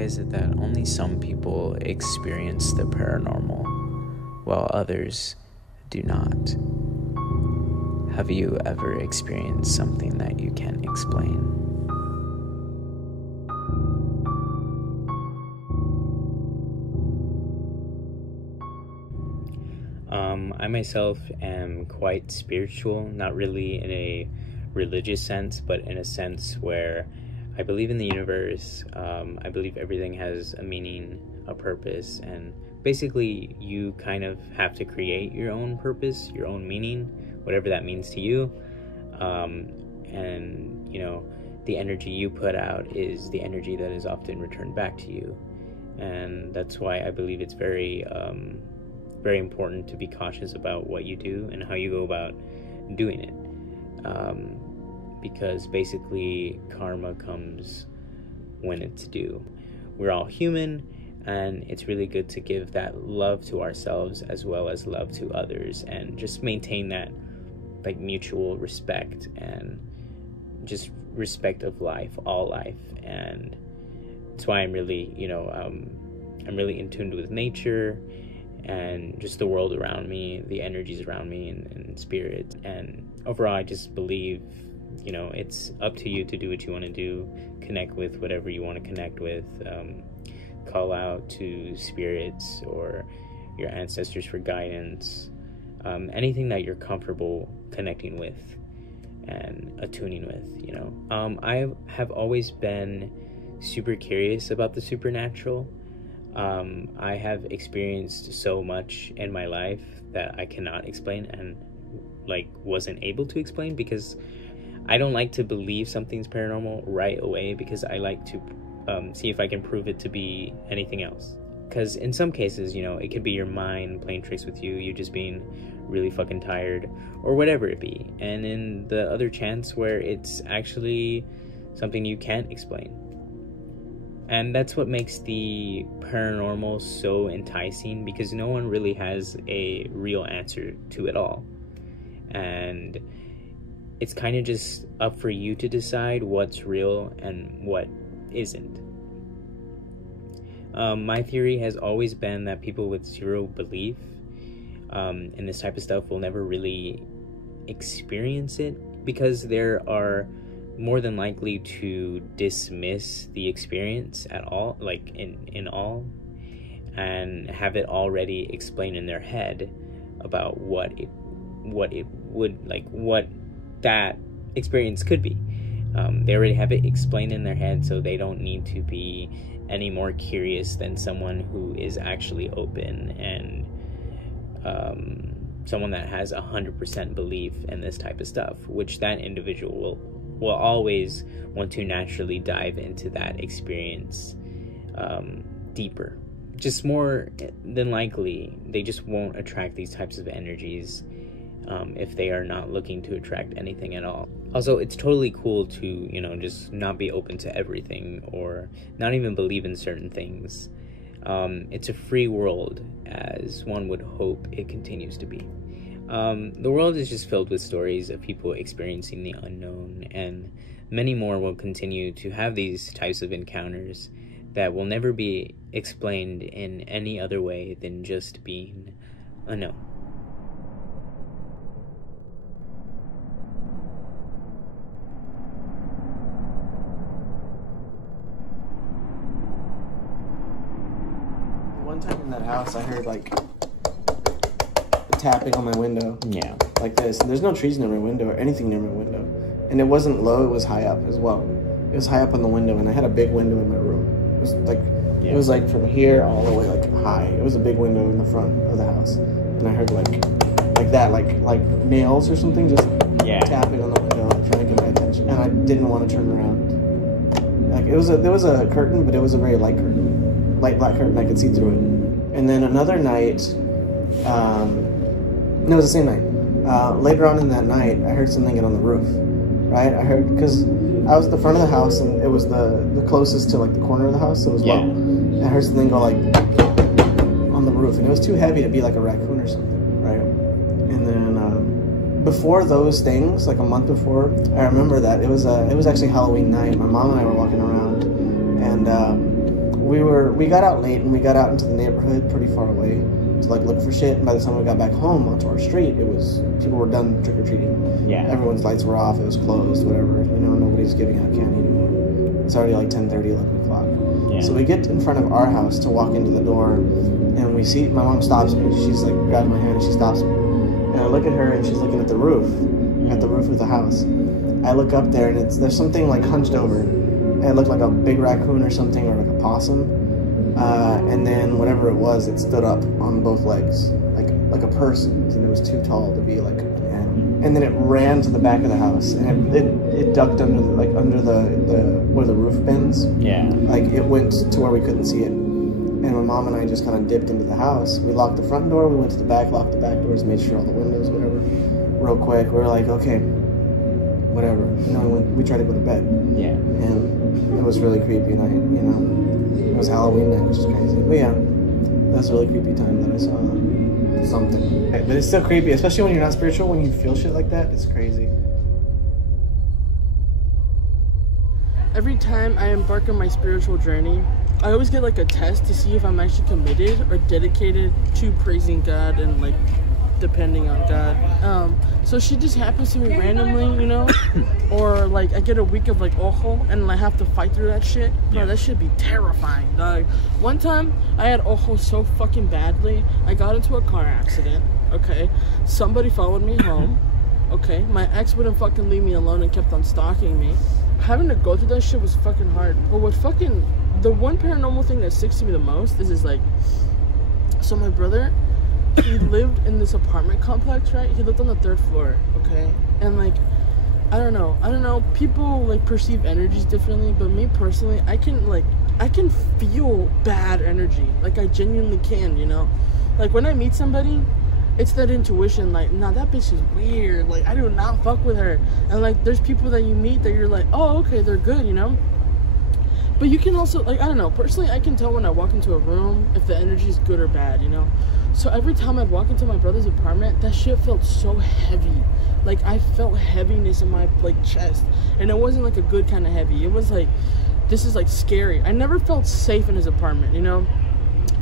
why is it that only some people experience the paranormal while others do not? Have you ever experienced something that you can't explain? I myself am quite spiritual, not really in a religious sense, but in a sense where I believe in the universe. I believe everything has a meaning, a purpose, and basically you kind of have to create your own purpose, your own meaning, whatever that means to you. And you know, the energy you put out is the energy that is often returned back to you. And that's why I believe it's very important to be cautious about what you do and how you go about doing it. Because basically karma comes when it's due. We're all human, and it's really good to give that love to ourselves as well as love to others, and just maintain that like mutual respect and just respect of life, all life. And that's why I'm really, I'm really in tune with nature and just the world around me, the energies around me, and spirit. And overall, I just believe, it's up to you to do what you want to do, connect with whatever you want to connect with, call out to spirits or your ancestors for guidance, anything that you're comfortable connecting with and attuning with, I have always been super curious about the supernatural. I have experienced so much in my life that I cannot explain and wasn't able to explain, because I don't like to believe something's paranormal right away, because I like to see if I can prove it to be anything else. Because in some cases, it could be your mind playing tricks with you just being really fucking tired, or whatever it be. And in the other chance where it's actually something you can't explain. And that's what makes the paranormal so enticing, because no one really has a real answer to it all. And it's kind of just up for you to decide what's real and what isn't. My theory has always been that people with zero belief in this type of stuff will never really experience it, because there are more than likely to dismiss the experience at all, in all, and have it already explained in their head about what that experience could be. They already have it explained in their head, so they don't need to be any more curious than someone who is actually open and someone that has 100% belief in this type of stuff, which that individual will always want to naturally dive into that experience deeper. Just more than likely, they just won't attract these types of energies if they are not looking to attract anything at all. Also, it's totally cool to, just not be open to everything or not even believe in certain things. It's a free world, as one would hope it continues to be. The world is just filled with stories of people experiencing the unknown, and many more will continue to have these types of encounters that will never be explained in any other way than just being unknown. One time in that house, I heard tapping on my window. Yeah. Like this. And there's no trees near my window or anything near my window. And it wasn't low, it was high up as well. It was high up on the window, and I had a big window in my room. It was it was from here all the way high. It was a big window in the front of the house. And I heard like nails or something just tapping on the window, trying to get my attention. And I didn't want to turn around. There was a curtain, but it was a very light curtain. Light black curtain, I could see through it. And then another night, it was the same night. Later on in that night, I heard something get on the roof, right? I heard, because I was at the front of the house, and it was the closest to the corner of the house, so it was low. And I heard something go on the roof, and it was too heavy to be like a raccoon or something, right? And then before those things, a month before, I remember that it was actually Halloween night. My mom and I were walking around, and we got out late, and we got out into the neighborhood pretty far away to like look for shit. And by the time we got back home onto our street, people were done trick or treating. Yeah. Everyone's lights were off. It was closed. Whatever. You know, nobody's giving out candy anymore. It's already like 10:30, 11 o'clock. Yeah. So we get in front of our house to walk into the door, and we see my mom stops me. She's like grabs my hand and she stops me. And I look at her and she's looking at the roof of the house. I look up there and there's something like hunched over. And it looked like a big raccoon or something, or like a possum. And then whatever it was, it stood up on both legs, like a person, and it was too tall to be like an animal. And then it ran to the back of the house, and it ducked under the where the roof bends. Yeah. Like it went to where we couldn't see it. And my mom and I just kind of dipped into the house. We locked the front door. We went to the back, locked the back doors, made sure all the windows, whatever, real quick. We were like, okay, whatever. You know, we tried to go to bed. Yeah. And it was really creepy night. You know, it was Halloween night, which is crazy. But yeah, that's a really creepy time that I saw something. But it's still creepy, especially when you're not spiritual. When you feel shit like that, it's crazy. Every time I embark on my spiritual journey, I always get like a test to see if I'm actually committed or dedicated to praising God and like depending on God. So she just happens to me randomly, you know, or like I get a week of like ojo and I have to fight through that shit. Bro, that should be terrifying, dog. One time I had ojo so fucking badly, I got into a car accident. Okay, somebody followed me home. Okay, my ex wouldn't fucking leave me alone and kept on stalking me. Having to go through that shit was fucking hard. But what fucking, the one paranormal thing that sticks to me the most is like, so my brother, he lived in this apartment complex, right? He lived on the 3rd floor, okay? And like, I don't know, people like perceive energies differently, but me personally, I can feel bad energy. Like I genuinely can, you know? Like when I meet somebody, it's that intuition, like, nah, that bitch is weird. Like, I do not fuck with her. And, like, there's people that you meet that you're like, oh, okay, they're good, you know? But you can also, like, I don't know. Personally, I can tell when I walk into a room if the energy is good or bad, you know? So every time I'd walk into my brother's apartment, that shit felt so heavy. Like, I felt heaviness in my, like, chest. And it wasn't, like, a good kind of heavy. It was, like, this is, like, scary. I never felt safe in his apartment, you know?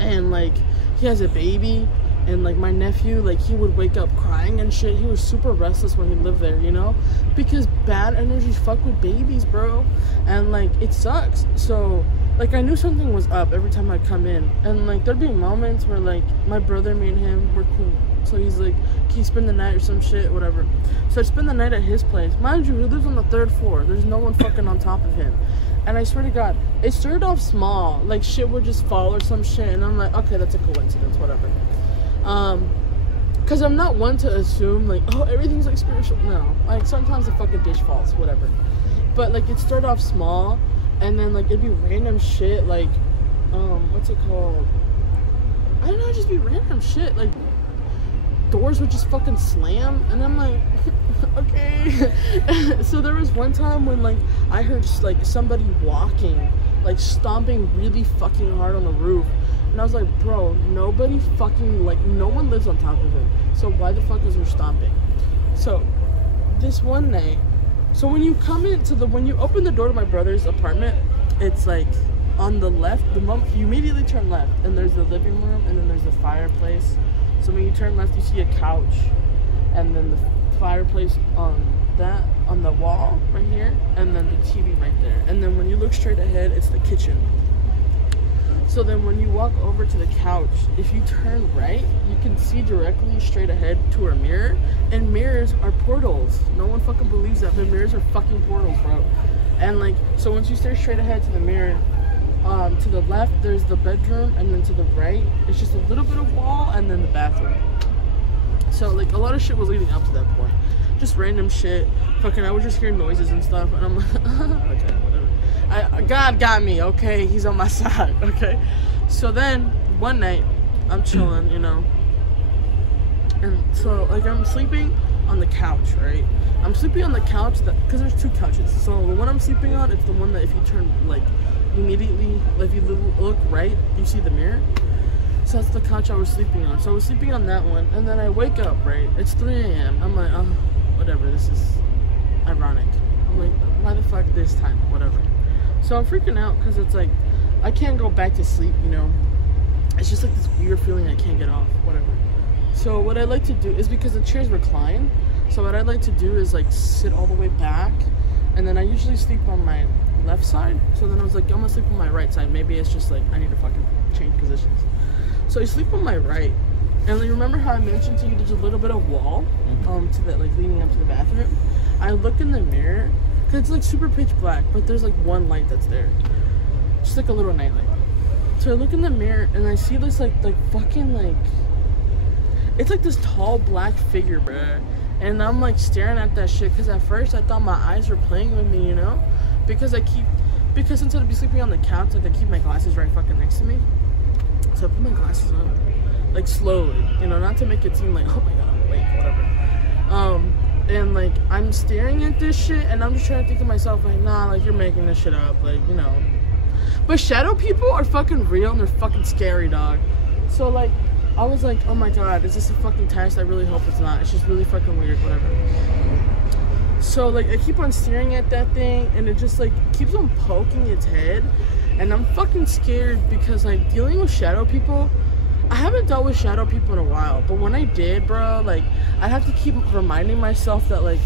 And, like, he has a baby. And, like, my nephew, like, he would wake up crying and shit. He was super restless when he lived there, you know? Because bad energies fuck with babies, bro. And, like, it sucks. So, like, I knew something was up every time I'd come in. And, like, there'd be moments where, like, my brother, me and him were cool. So he's like, can you spend the night or some shit, whatever. So I'd spend the night at his place. Mind you, he lives on the 3rd floor. There's no one fucking on top of him. And I swear to God, it started off small. Like, shit would just fall or some shit. And I'm like, okay, that's a coincidence, whatever. Because I'm not one to assume, like, oh, everything's, like, spiritual. No. Like, sometimes the fucking dish falls, whatever. But, like, it started off small, and then, like, it'd be random shit, like, what's it called? I don't know, it'd just be random shit. Like, doors would just fucking slam, and I'm like, okay. So there was one time when, like, I heard, like, somebody walking, like, stomping really fucking hard on the roof. And I was like, bro, nobody fucking, like, no one lives on top of it. So why the fuck is there stomping? So, this one night, so when you come into when you open the door to my brother's apartment, it's like, on the left, the moment, you immediately turn left, and there's the living room, and then there's the fireplace. So when you turn left, you see a couch, and then the fireplace on the wall, right here, and then the TV right there. And then when you look straight ahead, it's the kitchen. So then when you walk over to the couch, if you turn right, you can see directly straight ahead to a mirror. And mirrors are portals. No one fucking believes that, but mirrors are fucking portals, bro. And like, so once you stare straight ahead to the mirror, to the left, there's the bedroom, and then to the right, it's just a little bit of wall, and then the bathroom. So like, a lot of shit was leading up to that point. Just random shit. Fucking, I would just hear noises and stuff, and I'm like, okay, whatever. God got me, okay? He's on my side, okay? So then, one night, I'm chilling, you know? And so, like, I'm sleeping on the couch, right? I'm sleeping on the couch, because there's 2 couches. So, the one I'm sleeping on, it's the one that if you turn, like, immediately, like, if you look right, you see the mirror. So, that's the couch I was sleeping on. So, I was sleeping on that one, and then I wake up, right? It's 3 a.m. I'm like, oh, whatever, this is ironic. I'm like, why the fuck this time? Whatever. So I'm freaking out because it's like I can't go back to sleep, you know. It's just like this weird feeling I can't get off, whatever. So what I like to do is, because the chairs recline, so what I like to do is like sit all the way back, and then I usually sleep on my left side. So then I was like, I'm gonna sleep on my right side. Maybe it's just like I need to fucking change positions. So I sleep on my right, and like, remember how I mentioned to you there's a little bit of wall to that, like leading up to the bathroom. I look in the mirror because it's like super pitch black, but there's like one light that's there, just like a little night light. So I look in the mirror and I see this like fucking like, it's like this tall black figure, bruh. And I'm like staring at that shit, because at first I thought my eyes were playing with me, you know, because instead of be sleeping on the couch, like I keep my glasses right fucking next to me. So I put my glasses on, like slowly, you know, not to make it seem like, oh my god, I'm awake, whatever. And like I'm staring at this shit, and I'm just trying to think to myself like, nah, like you're making this shit up, like, you know. But shadow people are fucking real, and they're fucking scary, dog. So like I was like, oh my god, is this a fucking test? I really hope it's not. It's just really fucking weird, whatever. So like I keep on staring at that thing, and it just like keeps on poking its head, and I'm fucking scared, because like dealing with shadow people, I haven't dealt with shadow people in a while, but when I did, bro, like I have to keep reminding myself that like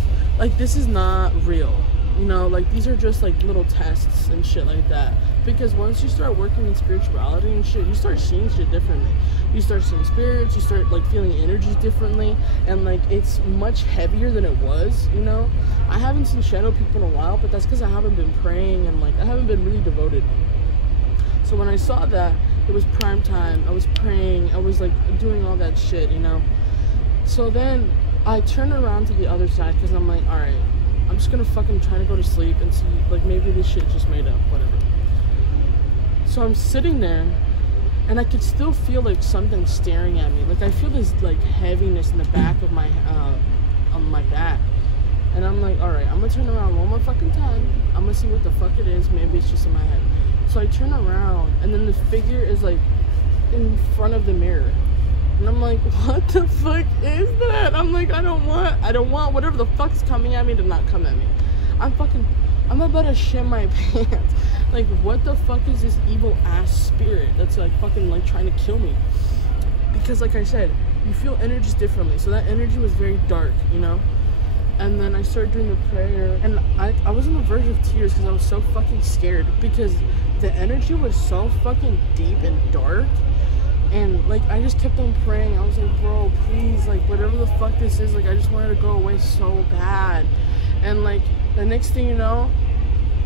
this is not real, you know, like these are just like little tests and shit like that. Because once you start working in spirituality and shit, you start seeing shit differently. You start seeing spirits, you start like feeling energies differently, and like it's much heavier than it was, you know. I haven't seen shadow people in a while, but that's because I haven't been praying, and like I haven't been really devoted. So when I saw that, it was prime time, I was praying, I was like doing all that shit, you know. So then I turn around to the other side, because I'm like, alright, I'm just gonna fucking try to go to sleep and see, like maybe this shit just made up, whatever. So I'm sitting there, and I could still feel like something staring at me. Like I feel this like heaviness in the back of my on my back, and I'm like, all right, I'm gonna turn around one more fucking time. I'm gonna see what the fuck it is. Maybe it's just in my head. So I turn around, and then the figure is like in front of the mirror, and I'm like, what the fuck is that? I'm like, I don't want whatever the fuck's coming at me to not come at me. I'm about to shit my pants. Like, what the fuck is this evil ass spirit that's like fucking like trying to kill me? Because like I said, you feel energies differently. So that energy was very dark, you know? And then I started doing the prayer, and I was on the verge of tears because I was so fucking scared, because the energy was so fucking deep and dark. And like I just kept on praying. I was like, bro, please, like whatever the fuck this is, like I just wanted to go away so bad. And like the next thing you know,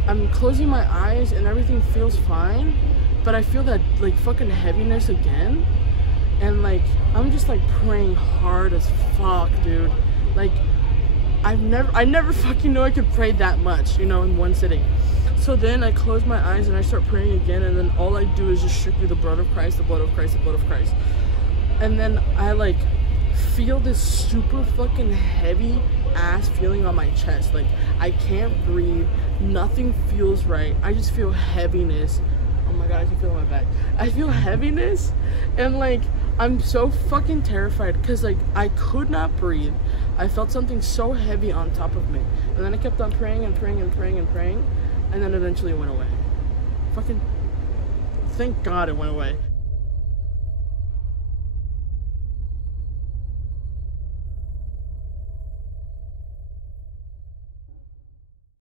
I'm closing my eyes and everything feels fine, but I feel that like fucking heaviness again. And like I'm just like praying hard as fuck, dude. Like I never fucking knew I could pray that much, you know, in one sitting. So then I close my eyes and I start praying again, and then all I do is just strictly the blood of Christ, the blood of Christ, the blood of Christ. And then I like feel this super fucking heavy ass feeling on my chest. Like I can't breathe, nothing feels right. I just feel heaviness. Oh my god, I can feel it in my back. I feel heaviness, and like I'm so fucking terrified, because like I could not breathe. I felt something so heavy on top of me, and then I kept on praying and praying and praying and praying, and then eventually it went away. Fucking thank God it went away.